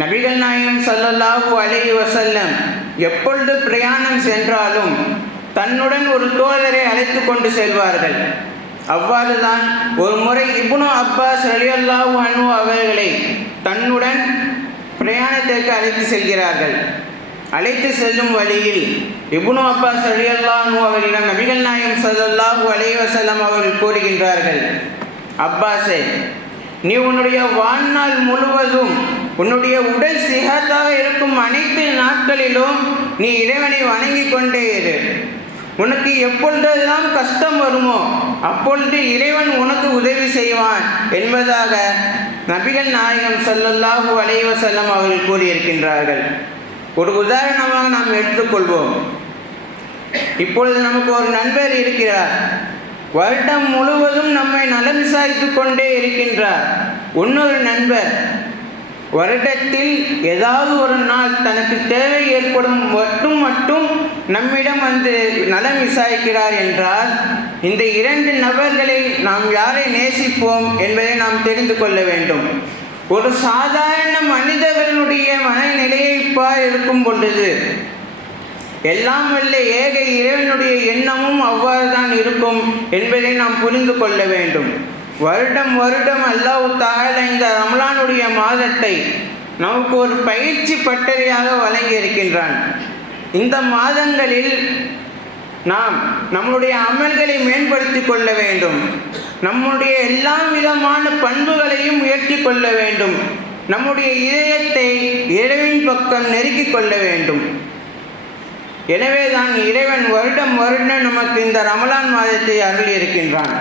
நபிகள் நாயம் சல்லல்லாஹு அலை வசல்லம் எப்பொழுது பிரயாணம் சென்றாலும் தன்னுடன் ஒரு தோழரை அழைத்து கொண்டு செல்வார்கள். அவ்வாறு தான் ஒரு முறை இபுனு அப்பாஸ் அலியல்லாஹு அனு அவர்களை தன்னுடன் பிரயாணத்திற்கு அழைத்து செல்கிறார்கள். அழைத்து செல்லும் வழியில் இபுனு அப்பாஸ் அலியல்லாஹு அவர்களிடம் நபிகள் நாயம் சல்லாஹூ அலைஹி வஸல்லம் அவர்கள் கூறுகின்றார்கள் அப்பாஸே நீ உன்னுடைய வாழ்நாள் முழுவதும் உன்னுடைய உடல் சிகத்தாக இருக்கும் அனைத்து நாட்களிலும் நீ இறைவனை வணங்கி கொண்டே இரு. உனக்கு எப்பொழுதெல்லாம் கஷ்டம் வருமோ அப்பொழுது இறைவன் உனக்கு உதவி செய்வான் என்பதாக நபிகள் நாயகம் ஸல்லல்லாஹு அலைவ செல்லம் அவர்கள் கூறியிருக்கின்றார்கள். ஒரு உதாரணமாக நாம் எடுத்துக்கொள்வோம் இப்பொழுது நமக்கு ஒரு நண்பர் இருக்கிறார். வருடம் முழுவதும் நம்மை நலம் விசாரித்து கொண்டே இருக்கின்றார். இன்னொரு நண்பர் வருடத்தில் ஏதாவது ஒரு நாள் தனக்கு தேவை ஏற்படும் மட்டும் மட்டும் நம்மிடம் வந்து நலம் விசாரிக்கிறார் என்றால் இந்த இரண்டு நபர்களை நாம் யாரை நேசிப்போம் என்பதை நாம் தெரிந்து கொள்ள வேண்டும். ஒரு சாதாரண மனிதர்களுடைய மனநிலையை பார் இருக்கும் பொழுது எல்லாம் வல்ல ஏக இறைவனுடைய எண்ணமும் அவ்வாறு தான் இருக்கும் என்பதை நாம் புரிந்து கொள்ள வேண்டும். வருடம் வருடம் அல்லாஹு தால இந்த ரமலானுடைய மாதத்தை நமக்கு ஒரு பயிற்சி பட்டறையாக வழங்கி இருக்கின்றான் இந்த மாதங்களில் நாம் நம்முடைய அமல்களை மேம்படுத்தி கொள்ள வேண்டும். நம்முடைய எல்லா விதமான பண்புகளையும் உயர்த்தி கொள்ள வேண்டும். நம்முடைய இதயத்தை இறைவின் பக்கம் நெருக்கிக் கொள்ள வேண்டும். எனவே தான் இறைவன் வருடம் வருடம் நமக்கு இந்த ரமலான் மாதத்தை அருளி இருக்கின்றான்